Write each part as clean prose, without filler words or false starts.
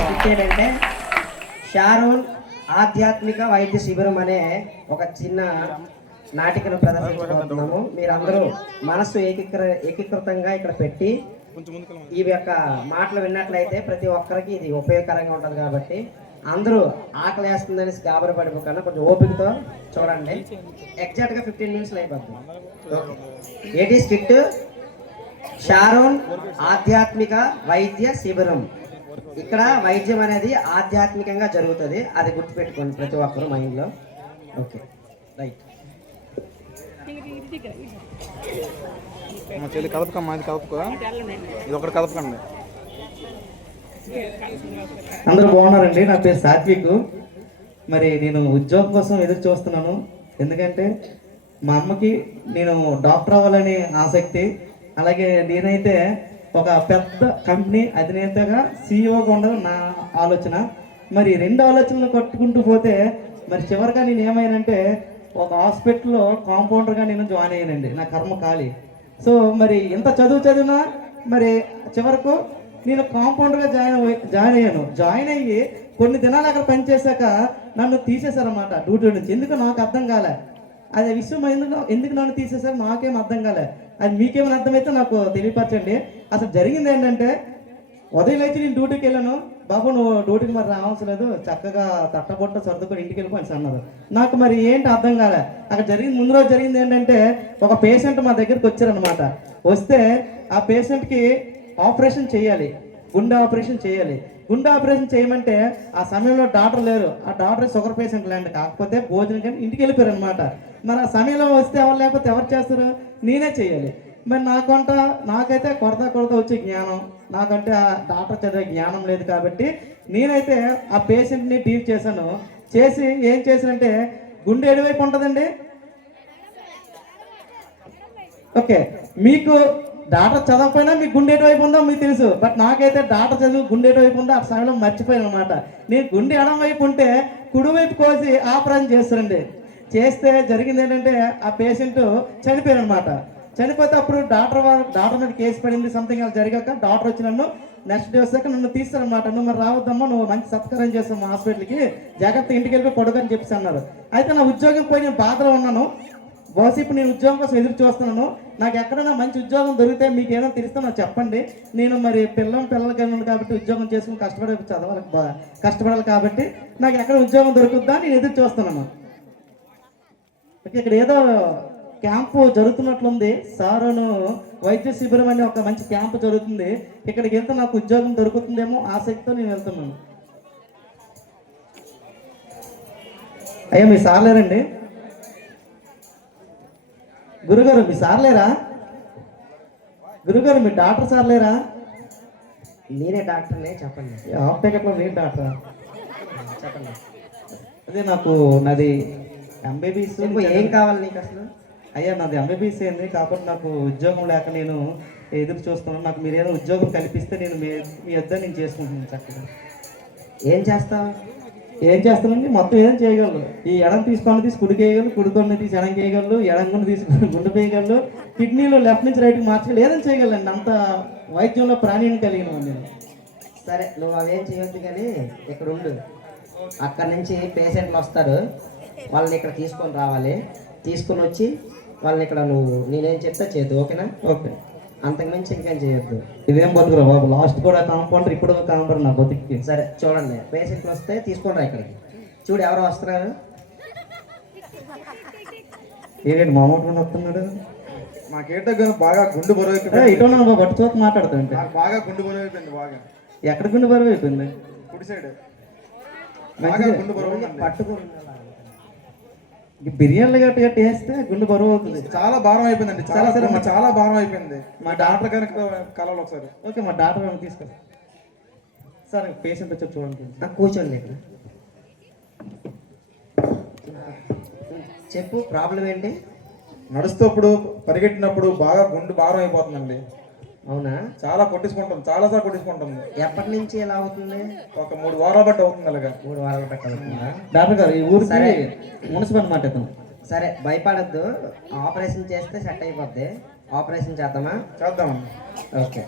Skit ఏంటంటే Sharon ఆధ్యాత్మిక వైద్య శిబిరం అనే ఒక చిన్న నాటికను ప్రదర్శించబోతున్నాము. మీరందరూ మనస్సు ఏకీకృతంగా ఇక్కడ పెట్టి ఈ యొక్క మాటలు విన్నట్లయితే ప్రతి ఒక్కరికి ఇది ఉపయోగకరంగా ఉంటుంది. కాబట్టి అందరూ ఆకలి వేస్తుందని గాబరి పడిపోకుండా కొంచెం ఓపికతో చూడండి. ఎగ్జాక్ట్గా 15 నిమిషాలు అయిపోతుంది. ఏంటి స్కిట్? షారోన్ ఆధ్యాత్మిక వైద్య శిబిరం. ఇక్కడ వైద్యం అనేది ఆధ్యాత్మికంగా జరుగుతుంది, అది గుర్తుపెట్టుకోండి ప్రతి ఒక్కరు మైండ్లో. Okay right. చెల్లి కదపకమ్మా, ఇది కదపకో, ఇది ఒకటి కదపకండి. అందరూ బాగున్నారండి. నా పేరు సాత్విక్. మరి నేను ఉద్యోగం కోసం ఎదురు చూస్తున్నాను. ఎందుకంటే మా అమ్మకి నేను డాక్టర్ అవ్వాలని ఆసక్తి. అలాగే నేనైతే ఒక పెద్ద కంపెనీ అధినేతగా సీఈఓగా ఉండదు నా ఆలోచన. మరి 2 ఆలోచనలు కట్టుకుంటూ పోతే మరి చివరిగా నేను ఏమైనంటే ఒక హాస్పిటల్లో కాంపౌండర్గా నేను జాయిన్ అయ్యానండి. నా కర్మ ఖాళీ. సో మరి ఇంత చదివినా మరి చివరకు నేను కాంపౌండర్గా జాయిన్ అయ్యాను. జాయిన్ అయ్యి కొన్ని దినాలు అక్కడ పనిచేశాక నన్ను తీసేశారన్నమాట డ్యూటీ నుంచి. ఎందుకు నాకు అర్థం కాలే. అదే విషయం ఎందుకు నన్ను తీసేశారు నాకేం అర్థం కాలే. అది మీకేమైనా అర్థమైతే నాకు తెలియపరచండి. అసలు జరిగింది ఏంటంటే ఉదయం లేచి నేను డ్యూటీకి వెళ్ళాను. బాబు నువ్వు డ్యూటీకి మరి రావాల్సి లేదు, చక్కగా తట్టబొట్ట సర్దుకొని ఇంటికి వెళ్ళిపోయి అన్నారు. నాకు మరి ఏంటి అర్థం కాలే. అక్కడ ముందు రోజు జరిగింది ఏంటంటే ఒక పేషెంట్ మా దగ్గరికి వచ్చారనమాట. వస్తే ఆ పేషెంట్కి ఆపరేషన్ చేయాలి, గుండె ఆపరేషన్ చేయాలి. గుండె ఆపరేషన్ చేయమంటే ఆ సమయంలో డాక్టర్ లేరు. ఆ డాక్టర్ షుగర్ పేషెంట్ లాంటి, కాకపోతే భోజనం కానీ ఇంటికి వెళ్ళిపోయారు అనమాట. మరి ఆ సమయంలో వస్తే ఎవరు లేకపోతే ఎవరు చేస్తారు? నేనే చేయాలి. మరి నాకైతే కొరత వచ్చే జ్ఞానం, నాకంటే ఆ డాక్టర్ చదివే జ్ఞానం లేదు. కాబట్టి నేనైతే ఆ పేషెంట్ని డీల్ చేశాను. చేసి ఏం చేశానంటే గుండె ఎటువైపు ఉంటుందండి? ఓకే, మీకు డాక్టర్ చదవకపోయినా మీకు గుండె ఎటువైపు ఉందో మీకు తెలుసు. బట్ నాకైతే డాక్టర్ చదువు గుండె ఎటువైపు ఉందో ఆ సమయంలో మర్చిపోయాను అనమాట. నేను గుండె ఎడం వైపు ఉంటే కుడివైపు కోసి ఆపరేషన్ చేస్తారండి. చేస్తే జరిగింది ఏంటంటే ఆ పేషెంట్ చనిపోయారు అనమాట. చనిపోతే అప్పుడు డాక్టర్ మీద కేసు పడింది. సంథింగ్ అలా జరిగాక డాక్టర్ వచ్చి నన్ను నెక్స్ట్ డే వచ్చాక నన్ను తీస్తారనమాట. నువ్వు మరి రావద్దమ్మా, నువ్వు మంచి సత్కారం చేస్తావు మా హాస్పిటల్కి, జాగ్రత్త ఇంటికి వెళ్ళిపోయి పడుకొని చెప్పేసి అన్నారు. అయితే నా ఉద్యోగం పోయి నేను బాధలో ఉన్నాను. బహుశా ఇప్పుడు నేను ఉద్యోగం కోసం ఎదురు చూస్తున్నాను. నాకు ఎక్కడైనా మంచి ఉద్యోగం దొరికితే మీకు ఏదో తెలిస్తే నాకు చెప్పండి. నేను మరి పిల్లలకి ఉన్నాను కాబట్టి ఉద్యోగం చేసుకుని కష్టపడాలి కాబట్టి నాకు ఎక్కడ ఉద్యోగం దొరుకుద్దా నేను ఎదురు చూస్తున్నాను. ఇక్కడ ఏదో క్యాంపు జరుగుతున్నట్లుంది. సారోను వైద్య శిబిరం అనే ఒక మంచి క్యాంపు జరుగుతుంది. ఇక్కడికి వెళ్తే నాకు ఉద్యోగం దొరుకుతుందేమో ఆసక్తితో నేను వెళ్తున్నాను. అయ్యా మీ సార్ లేరండి? గురుగారు మీ సార్ లేరా? గురుగారు మీ డాక్టర్ సార్ లేరా? నేనే డాక్టర్నే, చెప్పండి. హాఫ్ ప్యాకెట్లో నేను డాక్టరా? చెప్పండి. అదే నాది ఎంబీబీఎస్. ఏం కావాలి నీకు అసలు? అయ్యా నాది ఎంబీబీఎస్ అయింది, కాకపోతే నాకు ఉద్యోగం లేక నేను ఎదురు చూస్తున్నాను. నాకు మీరు ఏదో ఉద్యోగం కల్పిస్తే నేను మీ వద్ద నేను చేసుకుంటున్నాను. చక్కగా ఏం చేస్తానండి? మొత్తం ఏదైనా చేయగలరు. ఈ ఎడం తీసుకొని కుడికి వేయగలరు, కుడికొని తీసి ఎడం చేయగలరు, ఎడంకొని తీసుకొని గుండె వేయగలరు, కిడ్నీలో లెఫ్ట్ నుంచి రైట్కి మార్చగలరు, ఏదైనా చేయగలండి. అంత వైద్యంలో ప్రాణీని కలిగిన నేను. సరే నువ్వు అవేం చేయొద్దు కానీ ఇక్కడ ఉండు. అక్కడి నుంచి పేషెంట్లు వస్తారు, వాళ్ళని ఇక్కడ తీసుకొని రావాలి. తీసుకొని వచ్చి వాళ్ళని ఇక్కడ నేనేం చెప్తే చేయొద్దు. ఓకేనా? ఓకే. అంతకుమించి ఇంకేం చేయొద్దు. ఇదేం బతుకురా బాబు, లాస్ట్ కూడా కాంపౌండర్, ఇప్పుడు కాంపౌండర్ నా బతుకి. సరే చూడండి, పేషెంట్లు వస్తే తీసుకొని రా ఇక్కడికి. చూడు ఎవరో వస్తున్నారు. ఏంటి మామూలు వస్తున్నాడు? మాకేంటో బాగా గుండు బరువు ఇటు బట్టు చోటు మాట్లాడుతుంటే బాగా గుండు బరువు అయిపోయింది. బాగా ఎక్కడ గుండు బరువు అయిపోయింది? కుడి సైడ్ గుండు బరువు పట్టుకుని బిర్యానీలు గట్టి వేస్తే గుండె బరువు అవుతుంది. చాలా భారం అయిపోయిందండి. చాలా భారం అయిపోయింది. మా డాక్టర్ గారికి కలవాలి ఒకసారి. ఓకే, మా డాక్టర్ గారిని తీసుకెళ్ళి సార్ పేషెంట్ వచ్చి చూడండి. కూర్చోండి ఇక్కడ. చెప్పు, ప్రాబ్లం ఏంటి? నడుస్తప్పుడు పరిగెట్టినప్పుడు బాగా గుండె భారం అయిపోతుందండి. అవునా? చాలా కొట్టించుకుంటుంది, చాలాసార్లు కొట్టించుకుంటుంది. ఎప్పటి నుంచి ఎలా అవుతుంది? ఒక 3 వారాలు బట్టి అవుతుంది. అలాగా 3 వారాలు బట్టి అవుతుందా? డాక్టర్ గారు ఈ ఊరు సరే మున్సిపల్ మాట్లాడుతాం. సరే భయపడద్దు, ఆపరేషన్ చేస్తే సెట్ అయిపోద్ది. ఆపరేషన్ చేద్దామా? చేద్దామండి. ఓకే.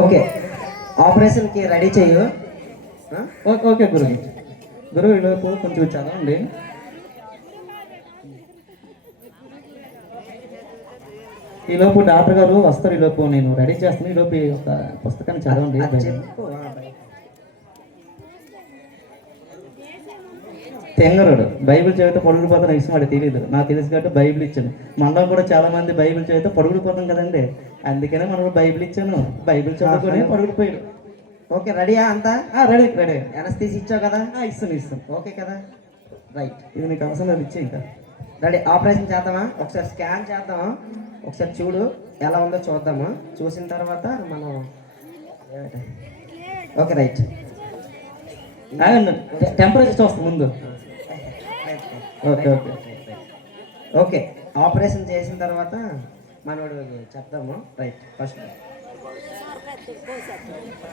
ఓకే, ఆపరేషన్కి రెడీ చెయ్యు. ఓకే ఓకే గురువు. గురువు ఈలోపు కొంచెం చదవండి. ఈలోపు డాక్టర్ గారు వస్తారు. ఈలోపు నేను రెడీ చేస్తాను. ఈలోపు ఈ ఒక పుస్తకాన్ని చదవండి. అది చెప్పు. తెంగరుడు బైబిల్ చదివితే పడుగులు పోతాను ఇష్టం వాడు తెలియదు. నాకు తెలుసు కాబట్టి బైబిల్ ఇచ్చాను. మనలో కూడా చాలా మంది బైబిల్ చదివితే పడుగులు పోతాం కదండి. అందుకనే మనం బైబిల్ ఇచ్చాను. బైబిల్ చదువుకొని పడుగులు పోయాడు. ఓకే, రెడీయా అంతా? Ready ready. ఎనస్థీసి ఇచ్చావు కదా? ఇస్తాను. ఓకే కదా, రైట్. ఇది నీకు అవసరం లేదు, ఇచ్చే ఇంకా. రెడీ, ఆపరేషన్ చేద్దామా? ఒకసారి స్కాన్ చేద్దామా? ఒకసారి చూడు ఎలా ఉందో చూద్దామా. చూసిన తర్వాత మనం ఓకే రైట్. టెంపరేచర్ చూస్తాం ముందు. ఓకే ఓకే ఓకే, ఆపరేషన్ చేసిన తర్వాత మనోడు చెప్దాము. రైట్, ఫస్ట్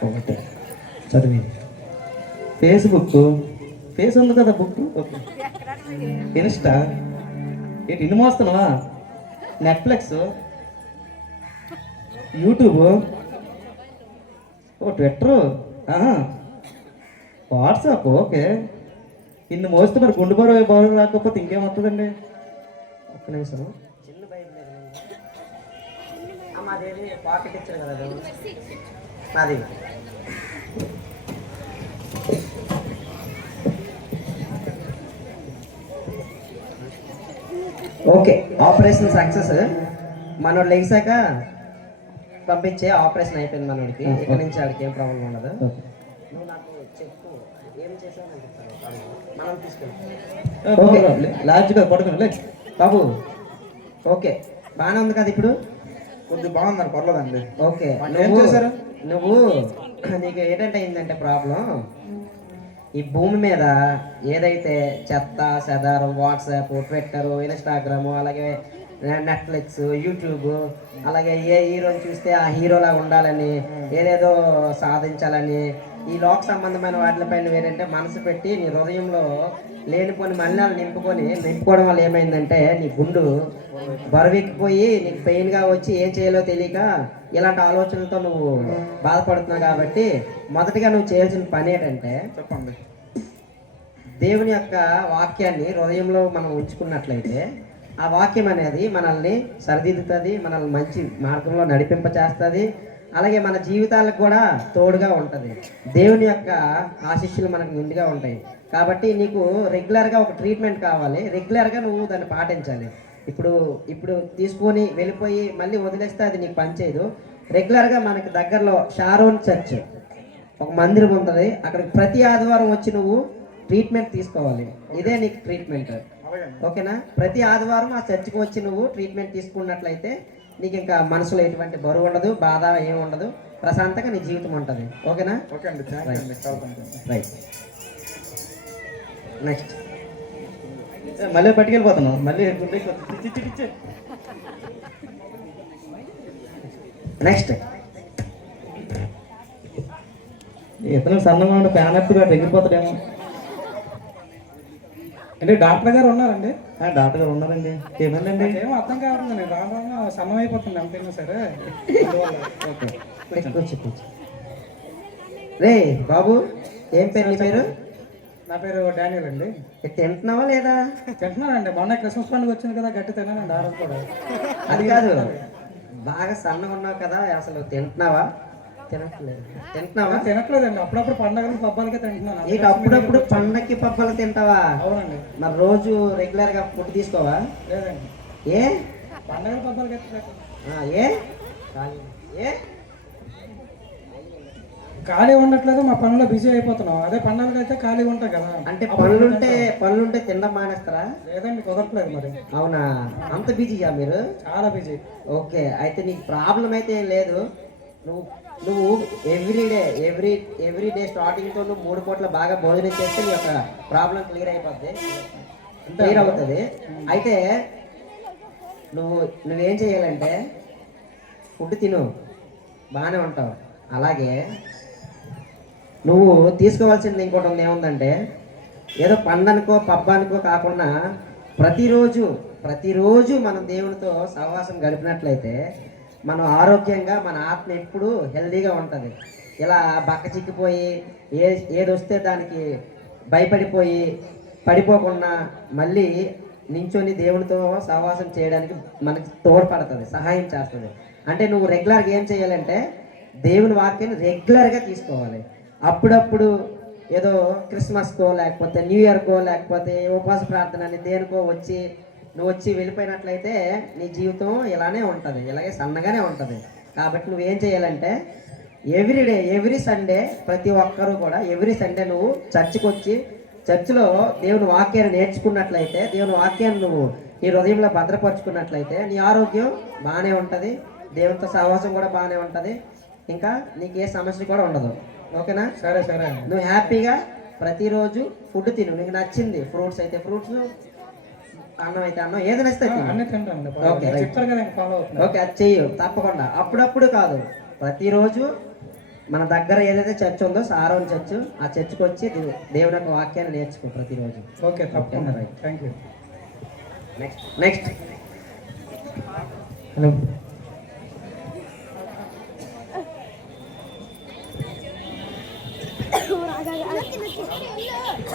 ఒకటి చదివి ఫేస్బుక్ ఫేస్ ఉంది కదా బుక్. ఓకే, ఇన్స్టా ఏంటి ఇన్ని మోస్తున్నావా? నెట్ఫ్లిక్స్, యూట్యూబ్, ఓ ట్విట్టర్, వాట్సాప్. ఓకే, ఇన్ని మోస్తే మరి గుండు బరువు రాకపోతే ఇంకేమవుతుందండి? ఒక్క నిమిషం. చిన్న బైబిల్ మాదేవి పాకెట్ ఇచ్చారు కదా మాది. Okay, operation success. మనోడు లెగిసాక పంపించే ఆపరేషన్ అయిపోయింది మనోడికి. ఇక్కడ నుంచి ఆడికి ఏం ప్రాబ్లం ఉండదు. నువ్వు నాకు చెప్పు ఏం చేసావు మనం తీసుకెళ్తాం. లాడ్జ్గా పడుకుని బాబు. ఓకే, బాగానే ఉంది కదా ఇప్పుడు? కొద్దిగా బాగుందండి, పర్లేదండి. ఓకే, ఏం చేశారు? నువ్వు నీకు ఏంటంటే అయిందంటే ప్రాబ్లం, ఈ భూమి మీద ఏదైతే చెత్త చెదారం, వాట్సాప్, ట్విట్టర్, ఇన్స్టాగ్రామ్, అలాగే నెట్ఫ్లిక్స్, యూట్యూబ్, అలాగే ఏ హీరోని చూస్తే ఆ హీరోలా ఉండాలని, ఏదేదో సాధించాలని, ఈ లోక సంబంధమైన వాటిపైన ఏంటంటే మనసు పెట్టి నీ హృదయంలో లేనిపోని మలినాలు నింపుకోవడం వల్ల ఏమైందంటే నీ గుండు బరువెక్కిపోయి నీకు పెయిన్గా వచ్చి ఏం చేయాలో తెలియక ఇలాంటి ఆలోచనలతో నువ్వు బాధపడుతున్నావు. కాబట్టి మొదటిగా నువ్వు చేయాల్సిన పని ఏంటంటే, చెప్పండి, దేవుని యొక్క వాక్యాన్ని హృదయంలో మనం ఉంచుకున్నట్లయితే ఆ వాక్యం అనేది మనల్ని సరిదిద్దుతుంది, మనల్ని మంచి మార్గంలో నడిపింపచేస్తుంది, అలాగే మన జీవితాలకు కూడా తోడుగా ఉంటుంది. దేవుని యొక్క ఆశీస్సులు మనకు ముందుగా ఉంటాయి. కాబట్టి నీకు రెగ్యులర్గా ఒక ట్రీట్మెంట్ కావాలి. రెగ్యులర్గా నువ్వు దాన్ని పాటించాలి. ఇప్పుడు తీసుకొని వెళ్ళిపోయి మళ్ళీ వదిలేస్తే అది నీకు పనిచేయదు. రెగ్యులర్గా మనకి దగ్గరలో షారోన్ చర్చ్ ఒక మందిరం ఉంటుంది. అక్కడికి ప్రతి ఆదివారం వచ్చి నువ్వు ట్రీట్మెంట్ తీసుకోవాలి. ఇదే నీకు ట్రీట్మెంట్, ఓకేనా? ప్రతి ఆదివారం ఆ చర్చికి వచ్చి నువ్వు ట్రీట్మెంట్ తీసుకున్నట్లయితే నీకు ఇంకా మనసులో ఎటువంటి బరువు ఉండదు, బాధ ఏమి ఉండదు, ప్రశాంతంగా నీ జీవితం ఉంటుంది. ఓకేనా? ఓకే అండి, రైట్. నెక్స్ట్ మళ్ళీ పట్టుకెళ్ళిపోతున్నావు. మళ్ళీ నెక్స్ట్ ఇతను సన్నగా ఉండే ప్యానెట్గా ఎగిరిపోతాడేమో. అంటే డాక్టర్ గారు ఉన్నారండి? డాక్టర్ గారు ఉన్నారండి. ఏమండి? ఏమో అర్థం కావట్లేదు. రాను సమయం అయిపోతుంది ఎంతైనా సరే. రే బాబు, ఏం పేరు నీ పేరు? నా పేరు డానియల్ అండి. తింటున్నావా లేదా? తింటున్నానండి. మొన్న క్రిస్మస్ పండుగ వచ్చింది కదా, గట్టి తిన్నానండి. ఆరోజు కూడా. అది కాదు, బాగా సన్నగా ఉన్నావు కదా, అసలు తింటున్నావా? తింటున్నావా? తినట్లేదండి. అప్పుడప్పుడు పండగలు పబ్బాలకే తింటున్నాను. నీకు అప్పుడప్పుడు పండగకి పబ్బాలు తింటావా? అవునండి. మరి రోజు రెగ్యులర్ గా ఫుడ్ తీసుకోవా? లేదండి. ఏ పండగలు పబ్బాలకి ఏ ఖాళీ ఉండట్లేదు. మా పనుల్లో బిజీ అయిపోతున్నాం. అదే పండుగలకి అయితే ఖాళీగా ఉంటాయి కదా. అంటే పనులుంటే తినడం మానేస్తారా? లేదండి, కుదరట్లేదు మరి. అవునా? అంత బిజీయా మీరు? చాలా బిజీ. ఓకే, అయితే నీకు ప్రాబ్లం అయితే ఏం లేదు. నువ్వు ఎవ్రీ డే స్టార్టింగ్తో నువ్వు 3 పూట్ల బాగా భోజనం చేస్తే నీ యొక్క ప్రాబ్లం క్లియర్ అవుతుంది. అయితే నువ్వేం చేయాలంటే ఫుడ్ తిను, బాగానే ఉంటావు. అలాగే నువ్వు తీసుకోవాల్సింది ఇంకోటి ఉంది. ఏముందంటే ఏదో పండనుకో పబ్బానికో కాకుండా ప్రతిరోజు మనం దేవునితో సహవాసం గడిపినట్లయితే మనం ఆరోగ్యంగా మన ఆత్మ ఎప్పుడు హెల్దీగా ఉంటుంది. ఇలా బక్క చిక్కిపోయి ఏది వస్తే దానికి భయపడిపోయి పడిపోకుండా మళ్ళీ నించొని దేవునితో సహవాసం చేయడానికి మనకి తోడ్పడుతుంది, సహాయం చేస్తుంది. అంటే నువ్వు రెగ్యులర్గా ఏం చేయాలంటే దేవుని వాక్యాన్ని రెగ్యులర్గా తీసుకోవాలి. అప్పుడప్పుడు ఏదో క్రిస్మస్కో లేకపోతే న్యూ ఇయర్కో లేకపోతే ఉపవాస ప్రార్థన అని దేనికో నువ్వు వచ్చి వెళ్ళిపోయినట్లయితే నీ జీవితం ఇలానే ఉంటుంది, ఇలాగే సన్నగానే ఉంటుంది. కాబట్టి నువ్వేం చేయాలంటే ఎవ్రీడే ఎవ్రీ సండే ప్రతి ఒక్కరూ కూడా ఎవ్రీ సండే నువ్వు చర్చికి వచ్చి చర్చిలో దేవుని వాక్యాన్ని నేర్చుకున్నట్లయితే, దేవుని వాక్యాన్ని నువ్వు నీ హృదయంలో భద్రపరుచుకున్నట్లయితే నీ ఆరోగ్యం బాగానే ఉంటుంది, దేవునితో సహవాసం కూడా బాగానే ఉంటుంది, ఇంకా నీకు ఏ సమస్య కూడా ఉండదు. ఓకేనా? సరే సరే. నువ్వు హ్యాపీగా ప్రతిరోజు ఫుడ్ తిను, నీకు నచ్చింది. ఫ్రూట్స్ అయితే ఫ్రూట్స్, అన్నం అయితే అన్నం, ఏది నచ్చితే అన్నీ తింటాను. ఓకే చెప్తారు కదా, ఫాలో అవుతుంది. ఓకే, అది చెయ్యు తప్పకుండా. అప్పుడప్పుడు కాదు, ప్రతిరోజు మన దగ్గర ఏదైతే చర్చ్ ఉందో సారోన్ చర్చ్, ఆ చర్చ్కి వచ్చి దేవుని యొక్క వాక్యాన్ని నేర్చుకో ప్రతిరోజు. ఓకే, తప్పకుండా. Thank you. నెక్స్ట్ హలో,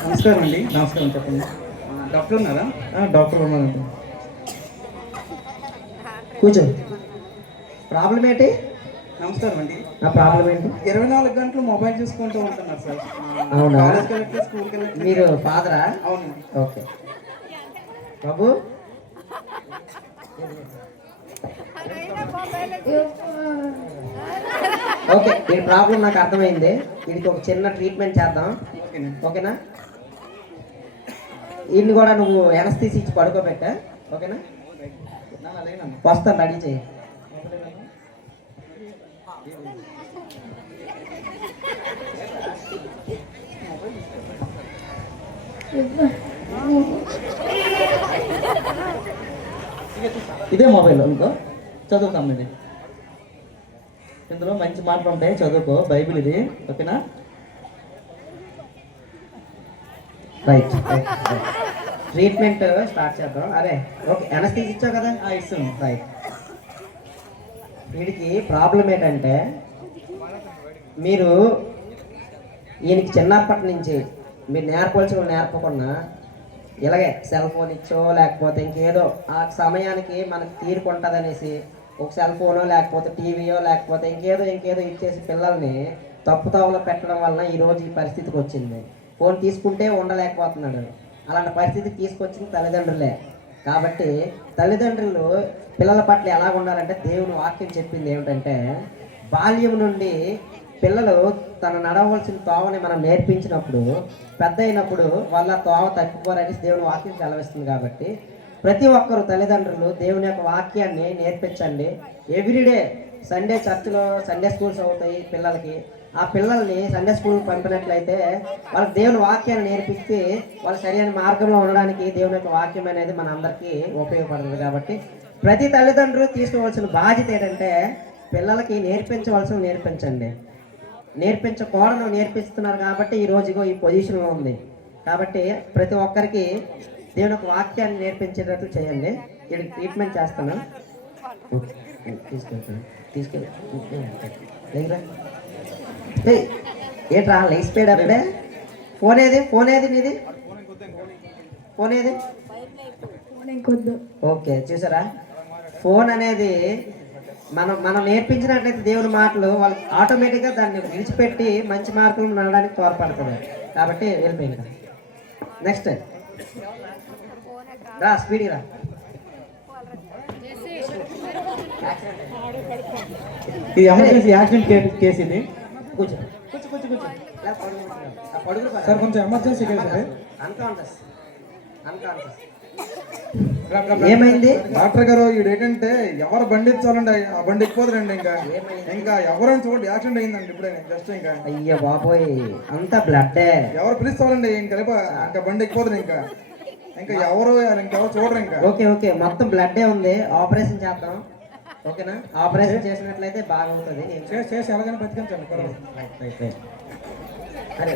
నమస్కారం అండి. నమస్కారం, చెప్పండి. డాక్టర్ ఉన్నారా? డాక్టర్ ఉన్నానండి. కూర్చో. ప్రాబ్లం ఏంటి? నమస్కారం అండి. నా ప్రాబ్లం ఏంటి? 24 గంటలు మొబైల్ చూసుకుంటూ ఉంటున్నారు సార్. అవునా? కాలేజ్కి వెళ్ళట్లేదు, స్కూల్కి వెళ్ళట్లేదు. మీరు ఫాదరా? అవునండి. ఓకే బాబు, ఓకే ఈ ప్రాబ్లం నాకు అర్థమైంది. వీడికి ఒక చిన్న ట్రీట్మెంట్ చేద్దాం. ఓకేనా? వీడిని కూడా నువ్వు ఎనస్థీసి ఇచ్చి పడుకోబెట్టా. ఓకేనా? వస్తాను, రెడీ చేయి. ఇదే మొబైల్ ఇంకో చదువుతాం. ఇది ఇందులో మంచి మాటలు ఉంటాయి, చదువుకో. బైబిల్ ఇది. ఓకేనా? రైట్, ట్రీట్మెంట్ స్టార్ట్ చేద్దాం. అరే ఓకే, ఎనస్థీసి ఇచ్చావు కదా? ఇస్తున్నాం. రైట్. వీడికి ప్రాబ్లం ఏంటంటే మీరు ఈయనకి చిన్నప్పటి నుంచి మీరు నేర్పకుండా ఇలాగే సెల్ ఫోన్ ఇచ్చో లేకపోతే ఇంకేదో ఆ సమయానికి మనకు తీరుకుంటుంది అనేసి ఒక సెల్ ఫోనో లేకపోతే టీవీయో లేకపోతే ఇంకేదో ఇచ్చేసి పిల్లల్ని తప్పుతావులో పెట్టడం వలన ఈరోజు ఈ పరిస్థితికి వచ్చింది. ఫోన్ తీసుకుంటే ఉండలేకపోతున్నాడు. అలాంటి పరిస్థితికి తీసుకొచ్చింది తల్లిదండ్రులే. కాబట్టి తల్లిదండ్రులు పిల్లల పట్ల ఎలా ఉండాలంటే దేవుని వాక్యం చెప్పింది ఏమిటంటే బాల్యం నుండి పిల్లలు తను నడవలసిన తోవని మనం నేర్పించినప్పుడు పెద్ద అయినప్పుడు వాళ్ళ తోవ తప్పిపోరని దేవుని వాక్యం సెలవిస్తుంది. కాబట్టి ప్రతి ఒక్కరు తల్లిదండ్రులు దేవుని యొక్క వాక్యాన్ని నేర్పించండి. ఎవ్రీడే సండే చర్చిలో సండే స్కూల్స్ అవుతాయి పిల్లలకి. ఆ పిల్లల్ని సండే స్కూల్కి పంపినట్లయితే వాళ్ళకి దేవుని వాక్యాన్ని నేర్పిస్తే వాళ్ళు సరైన మార్గంలో ఉండడానికి దేవుని యొక్క వాక్యం అనేది మన అందరికీ ఉపయోగపడుతుంది. కాబట్టి ప్రతి తల్లిదండ్రులు తీసుకోవాల్సిన బాధ్యత ఏంటంటే పిల్లలకి నేర్పించండి. నేర్పించకూడదు నేర్పిస్తున్నారు కాబట్టి ఈ రోజుగో ఈ పొజిషన్లో ఉంది. కాబట్టి ప్రతి ఒక్కరికి దేవుని యొక్క వాక్యాన్ని నేర్పించేటట్లు చేయండి. వీడికి ట్రీట్మెంట్ చేస్తాను. తీసుకెళ్ళి ఏంట్రా లేచిపోయాడు అప్పుడే? ఫోన్ ఏది నీది? ఫోన్ ఏది? ఓకే, చూసారా? ఫోన్ అనేది మనం నేర్పించినట్లయితే దేవుని మాటలు వాళ్ళకి ఆటోమేటిక్గా దాన్ని విడిచిపెట్టి మంచి మార్కులు నడడానికి తోడ్పడుతుంది. కాబట్టి వెళ్ళిపోయింది. నెక్స్ట్ రా, స్పీడ్గా రా. ఇది ఎమర్జెన్సీ యాక్సిడెంట్ కేసు. ఇది కూర్చో. సార్ కొంచెం ఎమర్జెన్సీ కేసు అది. అన్కాన్షియస్. ఏమైంది డాక్టర్ గారు? ఈడు ఏంటంటే ఎవరు బండి ఇచ్చాలండి ఆ బండి ఎక్కిపోతారండి. ఇంకా ఎవరైనా చూడండి, యాక్సిడెంట్ అయిందండి ఇప్పుడే జస్ట్. ఇంకా అయ్యో బాబోయ్, అంతా బ్లడ్డే. ఎవరు పిలుస్తారండి? ఇంకా బండి ఎక్కిపోతారు. ఇంకా ఇంకెవరు చూడరు. ఇంకా ఓకే మొత్తం బ్లడ్డే ఉంది. ఆపరేషన్ చేద్దాం. ఓకేనా? ఆపరేషన్ చేసినట్లయితే బాగుంటుంది. చేసి ఎలాగైనా బతికించండి. అరే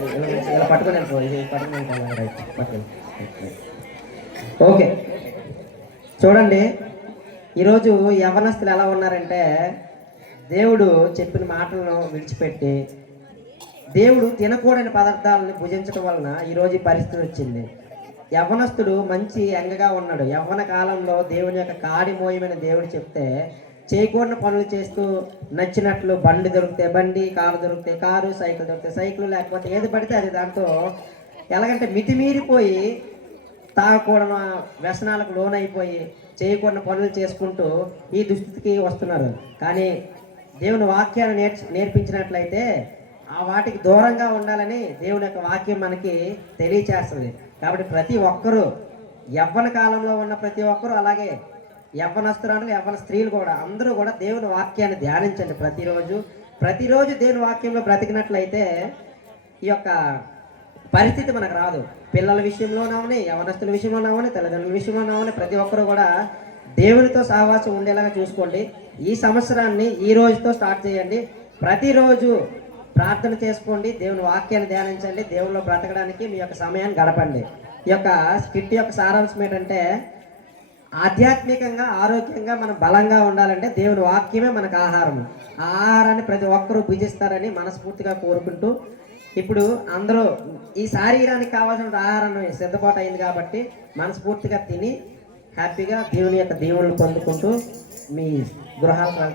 ఇలా పట్టుకుని వెళ్ళిపో, ఇది పట్టుకుని వెళ్ళిపో. రైట్, పట్టుకుని. ఓకే, చూడండి ఈరోజు యవ్వనస్తులు ఎలా ఉన్నారంటే దేవుడు చెప్పిన మాటలను విడిచిపెట్టి దేవుడు తినకూడని పదార్థాలను భుజించడం వలన ఈరోజు ఈ పరిస్థితి వచ్చింది. యవ్వనస్తుడు మంచి యంగగా ఉన్నాడు. యవ్వన కాలంలో దేవుని యొక్క కాడి మోయమైన దేవుడు చెప్తే చేయకూడని పనులు చేస్తూ నచ్చినట్లు బండి దొరికితే బండి, కారు దొరికితే కారు, సైకిల్ దొరికితే సైకిల్, లేకపోతే ఏది పడితే అది దాంతో ఎలాగంటే మితిమీరిపోయి తాగకూడని వ్యసనాలకు లోనైపోయి చేయకూడని పనులు చేసుకుంటూ ఈ దుస్థితికి వస్తున్నారు. కానీ దేవుని వాక్యాన్ని నేర్పించినట్లయితే ఆ వాటికి దూరంగా ఉండాలని దేవుని యొక్క వాక్యం మనకి తెలియచేస్తుంది. కాబట్టి ప్రతి ఒక్కరూ యవ్వన కాలంలో ఉన్న ప్రతి ఒక్కరూ, అలాగే యవ్వనస్తురాలు యవ్వన స్త్రీలు కూడా అందరూ కూడా దేవుని వాక్యాన్ని ధ్యానించండి. ప్రతిరోజు దేవుని వాక్యంలో బ్రతికినట్లయితే ఈ యొక్క పరిస్థితి మనకు రాదు. పిల్లల విషయంలోనవని, యవనస్తుల విషయంలోనవని, తల్లిదండ్రుల విషయంలోనవని ప్రతి ఒక్కరు కూడా దేవునితో సహవాసం ఉండేలాగా చూసుకోండి. ఈ సంవత్సరాన్ని ఈ రోజుతో స్టార్ట్ చేయండి. ప్రతిరోజు ప్రార్థన చేసుకోండి, దేవుని వాక్యాన్ని ధ్యానించండి, దేవునిలో బ్రతకడానికి మీ యొక్క సమయాన్ని గడపండి. ఈ యొక్క స్కిట్ యొక్క సారాంశం ఏంటంటే ఆధ్యాత్మికంగా ఆరోగ్యంగా మనం బలంగా ఉండాలంటే దేవుని వాక్యమే మనకు ఆహారం. ఆ ఆహారాన్ని ప్రతి ఒక్కరూ భుజిస్తారని మనస్ఫూర్తిగా కోరుకుంటూ, ఇప్పుడు అందరూ ఈ శరీరానికి కావాల్సిన ఆహారాన్ని సిద్ధపాటు అయింది కాబట్టి మనస్ఫూర్తిగా తిని హ్యాపీగా దేవుని యొక్క దీవెనలు పొందుకుంటూ మీ గృహాలకు వెళ్తారు.